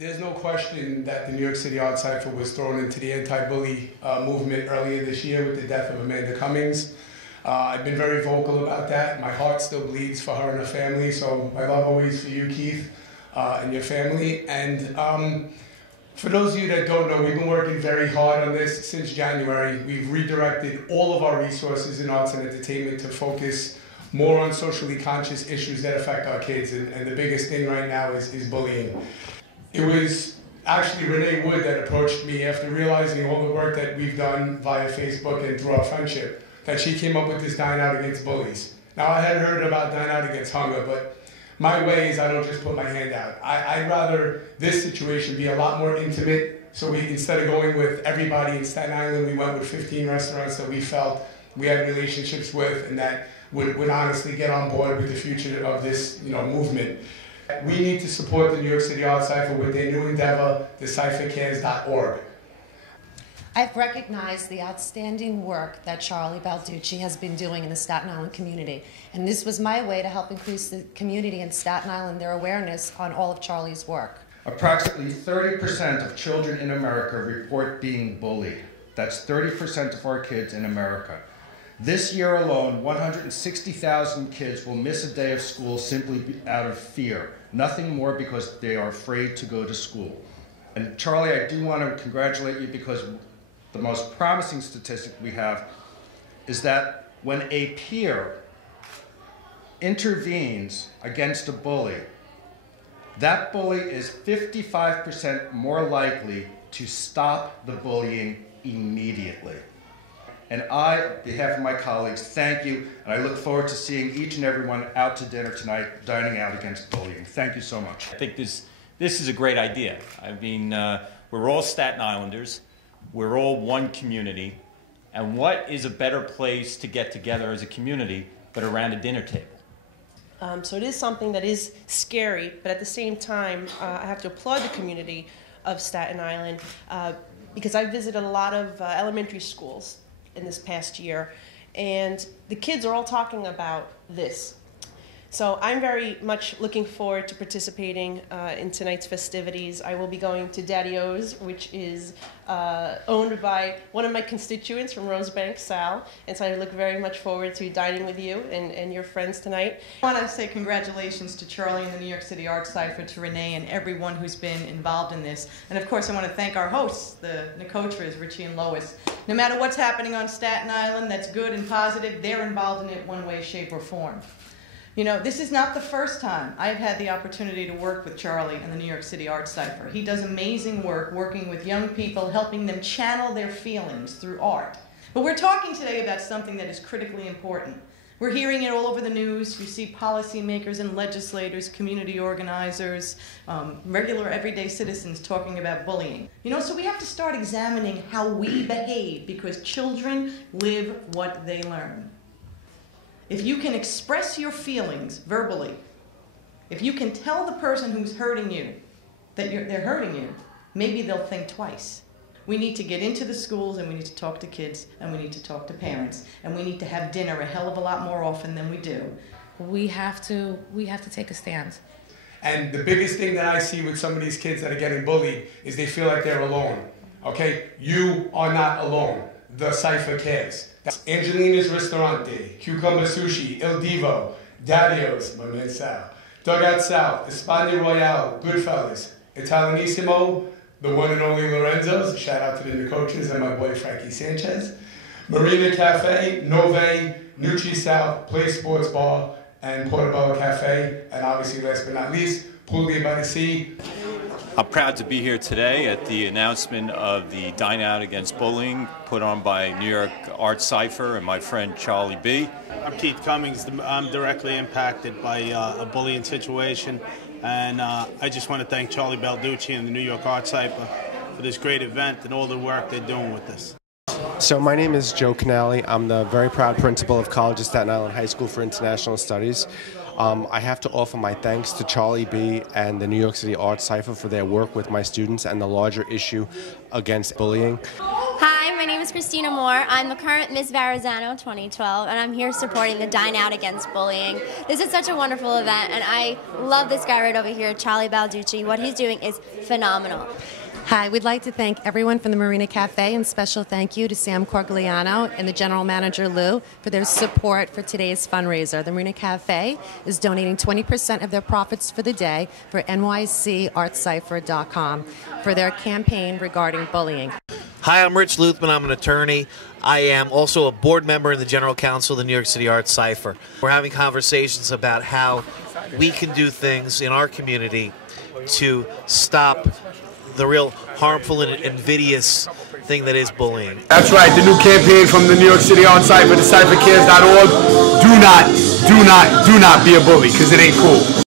There's no question that the New York City Art Cypher was thrown into the anti-bully movement earlier this year with the death of Amanda Cummings. I've been very vocal about that. My heart still bleeds for her and her family, so my love always for you, Keith, and your family. And for those of you that don't know, we've been working very hard on this since January. We've redirected all of our resources in arts and entertainment to focus more on socially conscious issues that affect our kids. And the biggest thing right now is bullying. It was actually Renee Wood that approached me after realizing all the work that we've done via Facebook and through our friendship, that she came up with this DINE Out Against Bullies. Now, I had heard about DINE Out Against Hunger, but my way is I don't just put my hand out. I'd rather this situation be a lot more intimate, so instead of going with everybody in Staten Island, we went with 15 restaurants that we felt we had relationships with and that would honestly get on board with the future of this movement. We need to support the New York City Art Cypher with their new endeavor, thecyphercares.org. I've recognized the outstanding work that Charlie Balducci has been doing in the Staten Island community, and this was my way to help increase the community in Staten Island, their awareness on all of Charlie's work. Approximately 30% of children in America report being bullied. That's 30% of our kids in America. This year alone, 160,000 kids will miss a day of school simply out of fear. Nothing more, because they are afraid to go to school. And Charlie, I do want to congratulate you, because the most promising statistic we have is that when a peer intervenes against a bully, that bully is 55% more likely to stop the bullying immediately. And I, on behalf of my colleagues, thank you, and I look forward to seeing each and everyone out to dinner tonight, dining out against bullying. Thank you so much. I think this is a great idea. I mean, we're all Staten Islanders, we're all one community, and what is a better place to get together as a community but around a dinner table? So it is something that is scary, but at the same time, I have to applaud the community of Staten Island because I visited a lot of elementary schools in this past year, and the kids are all talking about this. So I'm very much looking forward to participating in tonight's festivities. I will be going to Daddy O's, which is owned by one of my constituents from Rosebank, Sal, and so I look very much forward to dining with you and your friends tonight. I want to say congratulations to Charlie and the New York City Art Cypher, to Renee and everyone who's been involved in this. And of course I want to thank our hosts, the Nicotras, Richie and Lois. No matter what's happening on Staten Island that's good and positive, they're involved in it one way, shape, or form. You know, this is not the first time I've had the opportunity to work with Charlie and the New York City Art Cypher. He does amazing work working with young people, helping them channel their feelings through art. But we're talking today about something that is critically important. We're hearing it all over the news. You see policymakers and legislators, community organizers, regular everyday citizens talking about bullying. You know, so we have to start examining how we behave, because children live what they learn. If you can express your feelings verbally, if you can tell the person who's hurting you that they're hurting you, maybe they'll think twice. We need to get into the schools, and we need to talk to kids, and we need to talk to parents, and we need to have dinner a hell of a lot more often than we do. We have to take a stand. And the biggest thing that I see with some of these kids that are getting bullied is they feel like they're alone. Okay? You are not alone. The Cypher cares. That's Angelina's Ristorante, Cucumber Sushi, Il Divo, Daddy-O's, my man Sal, Dugout South, España Royale, Goodfellas, Italianissimo, the one and only Lorenzo's, shout out to the Nicotras and my boy Frankie Sanchez, Marina Cafe, Nove, Nucci South, Play Sports Bar, and Portobello Cafe, and obviously last but not least, Puglia by the Sea. I'm proud to be here today at the announcement of the Dine Out Against Bullying put on by New York Art Cypher and my friend Charlie B. I'm Keith Cummings. I'm directly impacted by a bullying situation, and I just want to thank Charlie Balducci and the New York Art Cypher for this great event and all the work they're doing with this. So my name is Joe Canale. I'm the very proud principal of College of Staten Island High School for International Studies. I have to offer my thanks to Charlie B. and the New York City Art Cypher for their work with my students and the larger issue against bullying. Hi, Hi, my name is Christina Moore. I'm the current Miss Verrazano 2012, and I'm here supporting the Dine Out Against Bullying. This is such a wonderful event, and I love this guy right over here, Charlie Balducci. What he's doing is phenomenal. Hi, we'd like to thank everyone from the Marina Cafe, and special thank you to Sam Corgliano and the general manager Lou for their support for today's fundraiser. The Marina Cafe is donating 20% of their profits for the day for NycArtsCypher.com for their campaign regarding bullying. Hi, I'm Rich Luthman. I'm an attorney. I am also a board member and the general counsel of the New York City Arts Cypher. We're having conversations about how we can do things in our community to stop the real harmful and invidious thing that is bullying. That's right, the new campaign from the New York City Arts Cypher, the cyphercares.org. Do not be a bully, because it ain't cool.